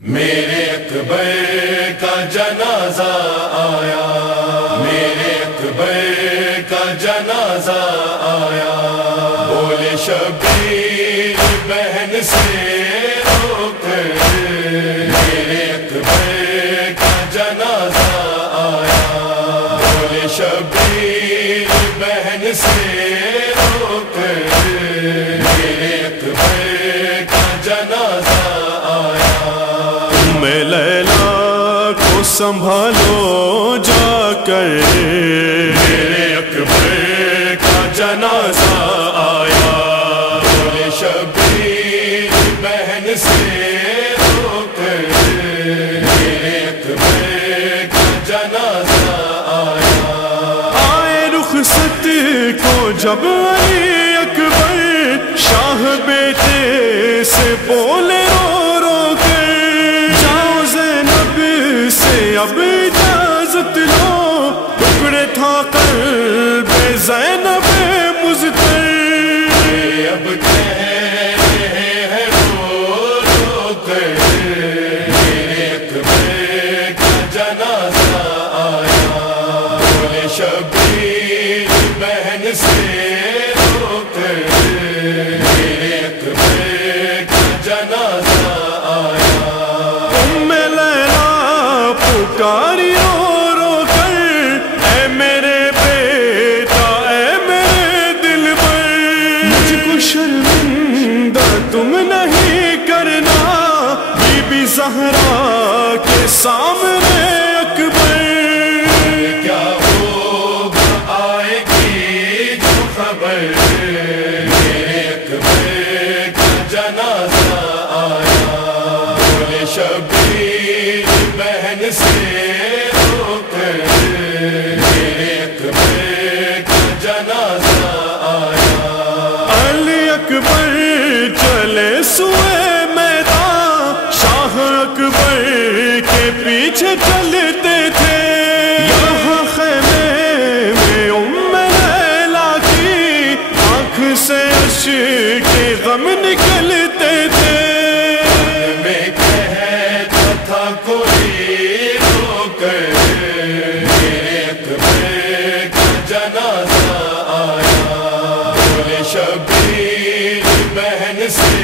میرے اکبر کا جنازہ آیا، میرے اکبر کا جنازہ آیا، بولے شبیر بہن سے رو کر میرے اکبر کا جنازہ آیا، بولے شبیر بہن سے رو کر میرے اکبر کا جنازہ لیلا کو سنبھالو جا کر، میرے اکبر کا جنازہ آیا، بولے شبیر بہن سے رو کر میرے اکبر کا جنازہ آیا۔ آئے رخصت کو جب علی اکبر شاہ بیٹے سے بولے رو رو کر، اب اجازت لو، ٹکڑے تھا قلب زینب مضطر، اب کہہ رہے ہیں رو رو کر میرے اکبر کا جنازہ آیا، بولے شبیر بہن سے رو کر میرے اکبر کا جنازہ آیا۔ پکاری رو رو کر، اے میرے بیٹا اے میرے دلبر، مجھ کو شرمندہ تم نہیں کرنا، بی بی زہرا کے سامنے اکبر، کیا ہوگا آئے گی جو خبر، میرے اکبر کا جنازہ آیا، بولے شبیر بہن سے رو کر میرے اکبر کا جنازہ آیا۔ علی اکبر چلے سوئے میدان، شاہ اکبر کے پیچھے چلتے تھے، یہاں خیمے میں لیلا کی آنکھ سے اشک غم نکلتے تھے، میں کہتا تھا کوئی رو کر میرے اکبر کا جنازہ آیا، بولے شبیر بہن سے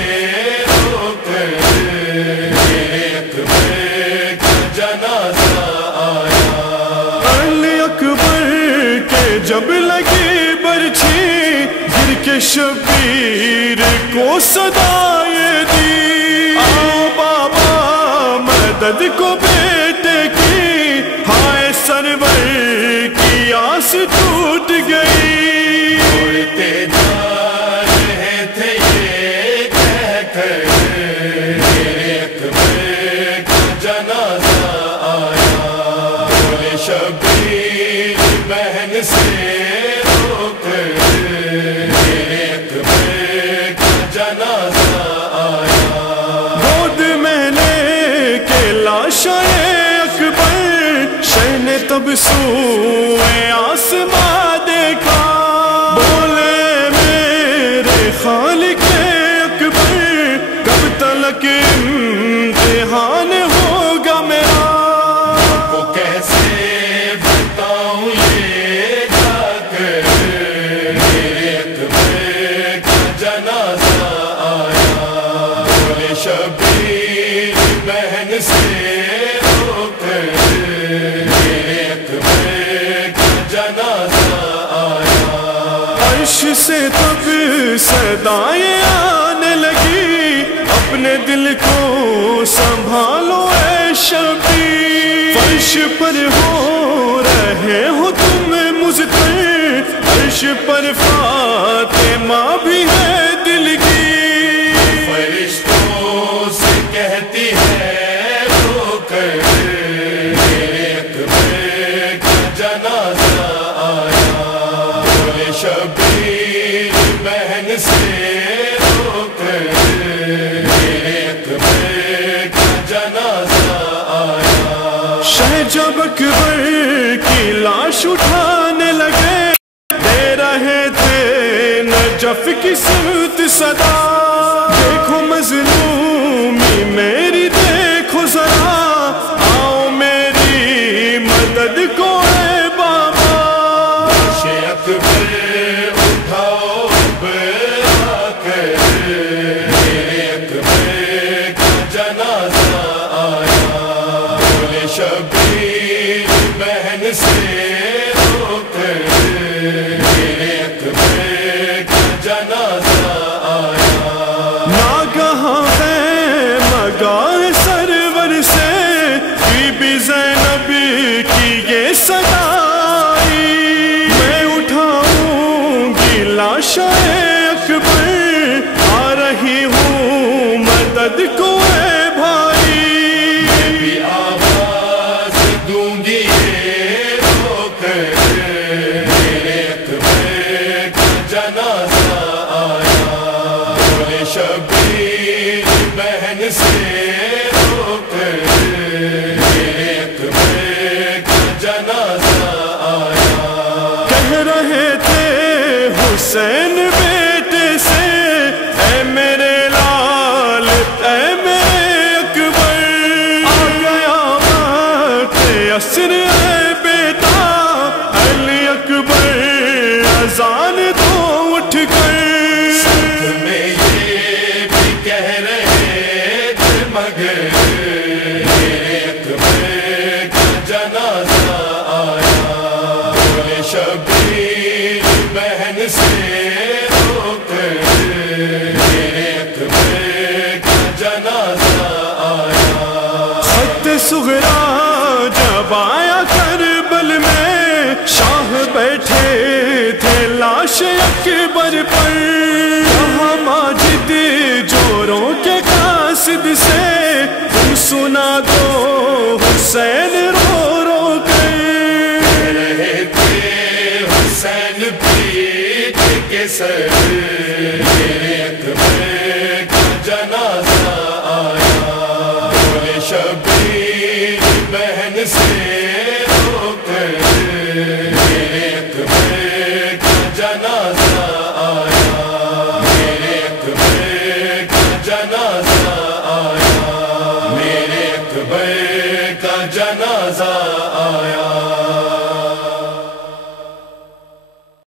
رو کر میرے اکبر کا جنازہ آیا۔ علی اکبر کے جب لگی برچھی، گر کے شبیر کو صدا یہ دی، آؤ بابا مدد کو بیٹے کی، ہائے سرور کی آس ٹوٹ گئی، اڑتے جا رہے تھے یہ کہہ کر میرے اکبر کا جنازہ آیا، بولے شبیر بہن سے رو کر میرے اکبر کا جنازہ آیا۔ گود میں لے کے لاش اکبر، شہ نے تب سوئے آسماں دیکھا، بولے میرے خالق اکبر کب تلک امتحان ہوگا میرا، کو کیسے بتاؤں یہ جا کر میرے اکبر کا جنازہ آیا، بولے شبیر بہن سے رو کر میرے اکبر کا جنازہ آیا۔ عرش سے تب صدائیں آنے لگی، اپنے دل کو سنبھالو اے شبیر، فرش پر ہو رہے ہو تم مضطر، عرش پر فاطمہ بھی ہے دل کی، فرشتوں سے کہتی ہے رو کر میرے اکبر کا جنازہ آیا، بولے شبیر بہن سے رو کر میرے اکبر کا جنازہ آیا۔ شہ جب اکبر کی لاش اٹھانے لگے، دے رہے تھے نجف کی سمت صدا، دیکھو مظلومی میری دیکھو یسر اے بیٹا علی اکبر اذان دو اٹھ کر. ساتھ میں یہ بھی کہہ رہے تھے مگر میرے اکبر کا جنازہ آیا. بولے شبیر بہن سے رو کر میرے اکبر کا جنازہ آیا. خط صغرا جب آیا کربل میں شاہ بیٹھے تھے لاش اکبر پر. یہاں ماجد جوروں کے قاصد سے تم سنا دو حسین رو رو کر. رہے تھے حسین پیٹ کے سر میرے اکبر کا جنازہ آیا. بولے شبیر بہن سے رو کر میرے اکبر کا جنازہ آیا. میرے اکبر کا جنازہ